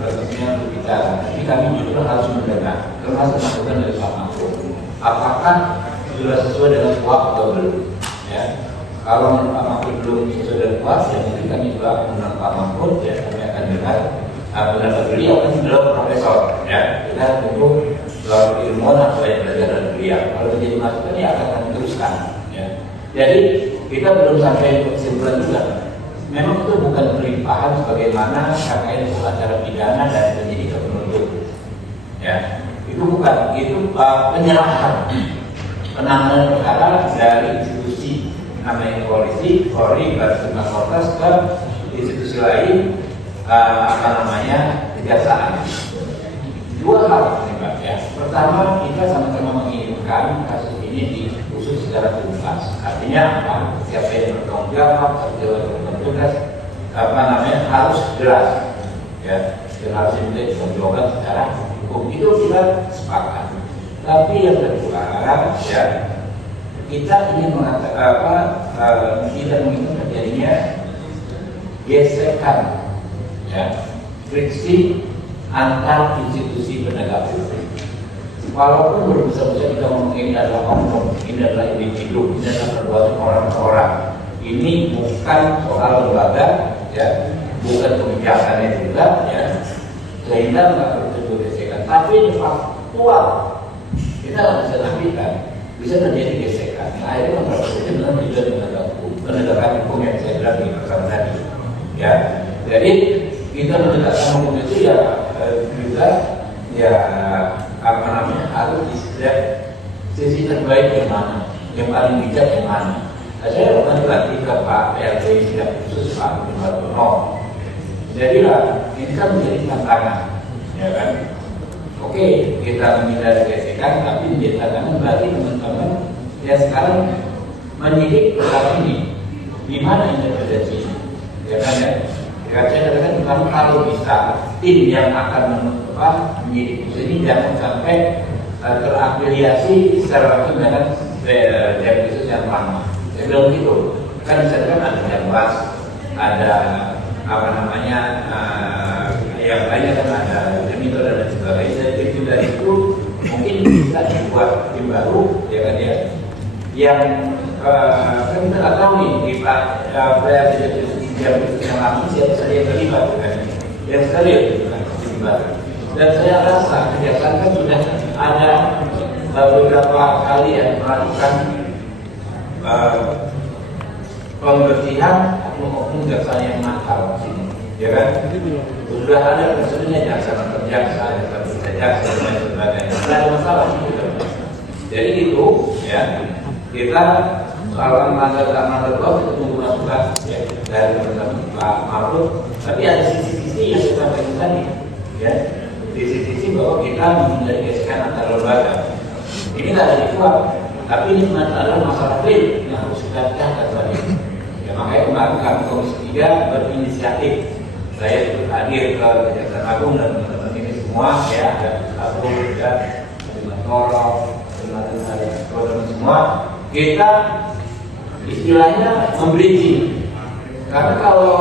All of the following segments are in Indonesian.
bentuknya berbicara, tapi kami juga harus mendengar, termasuk masukan dari Pak Mahfud. Apakah sudah sesuai dengan kuat atau belum? Ya, kalau menurut Pak Mahfud belum sesuai dengan kuat, ya mungkin kami juga akan menurut Pak Mahfud, ya kami akan dengar pendapat beliau kan beliau profesor, ya kita tentu ilmuwan harus banyak belajar dari beliau. Kalau menjadi masukan ya akan kami teruskan. Ya. Jadi kita belum sampai kesimpulan juga. Memang itu bukan pelimpahan sebagaimana KKN hukum acara pidana dan penyidik ke penuntut. Ya, itu bukan, itu penyerahan penanganan perkara dari institusi namanya polisi, Polri, Baris Krim Polres ke institusi lain, kejaksaan. Dua hal nih Pak, ya. Pertama, kita sama-sama menginginkan kasus ini diusut secara tuntas. Artinya apa? Siapa yang bertanggung jawab, tugas harus jelas, ya, dan harus diperjuangkan secara hukum. Itu kita sepakat. Tapi yang kedua, ya, kita ingin mengatakan tidak menginginkan terjadinya gesekan, ya, friksi antar institusi penegak hukum. Walaupun berbesar-besar kita ngomong ini adalah oknum, ini adalah individu, ini adalah perbuatan orang per orang. Ini bukan soal lembaga, ya, bukan kebijakannya juga, ya, sehingga nggak perlu terjadi gesekan. Tapi ini faktual, kita nggak bisa nafikan, bisa terjadi gesekan. Nah, akhirnya memperbaiki dengan tujuan penegakan hukum yang saya bilang di pertama tadi, ya. Jadi kita menegakkan hukum itu ya juga, ya harus dilihat sisi terbaik yang mana, yang paling bijak yang mana. Saya nanti ke Pak PLT tidak khusus Pak Bimbartono. Jadi lah, ini kan menjadi tantangan, ya kan? Oke, kita menghindari gesekan, tapi menjadi tantangan bagi teman-teman yang sekarang menyidik perkara ini. Di mana interpretasinya? Ya kan ya? Ya, saya katakan kalau bisa tim yang akan menyidik ini jangan sampai terafiliasi secara langsung dengan Jampitsus yang lama. Saya bilang gitu, kan misalkan ada Jambas, ada yang lainnya kan ada Demito dan sebagainya. Jadi dari itu mungkin bisa dibuat tim baru, ya kan ya, yang kan kita nggak tahu nih di Pak Jampitsus yang lama siapa saja yang terlibat, kan? Yang serius terlibat. Dan saya rasa kejaksaan kan sudah ada beberapa kali ya melakukan pembersihan oknum-oknum jaksa yang nakal di sini, ya kan? Sudah ada prosedurnya jaksa jaksa dan sebagainya. Tidak ada masalah gitu. Jadi itu, ya, kita soal melanggar kita tunggu masukan, ya, dari Pak Mahfud. Tapi ada sisi-sisi yang kita sampaikan tadi, ya, sisi-sisi bahwa kita menghindari gesekan antar lembaga. Ini tidak ada dikuat. Tapi ini adalah masalah real yang harus kita catat tadi. Ya, makanya kemarin kami Komisi 3 berinisiatif. Saya ikut hadir ke Kejaksaan Agung dan teman-teman ini semua, ya, ada Agung, ya, dengan Toro, dengan semua. Kita istilahnya membridging. Karena kalau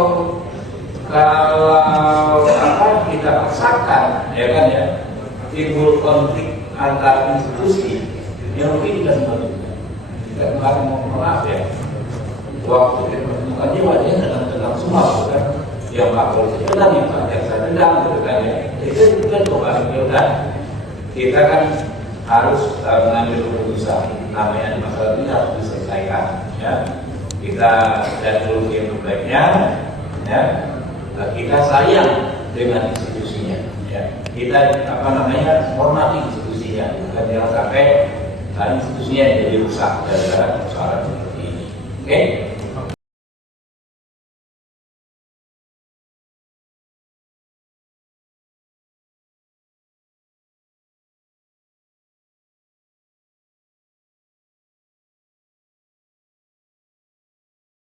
kita paksakan, ya kan ya, timbul konflik antar institusi. Yang mungkin kita sebutkan, kita kemarin mau maaf ya, waktu kita menemukannya wajahnya tenang semua, bukan? Yang Pak Polisi tenang, yang Pak Jaksa tenang, gitu kan ya. Itu kan kembali kan, kita kan harus mengambil keputusan. Namanya masalah ini harus diselesaikan, ya. Kita lihat dulu yang terbaiknya, ya. Kita sayang dengan institusinya, ya. Kita hormati institusinya, bukan jangan sampai institusinya jadi rusak gara-gara persoalan seperti ini. Oke?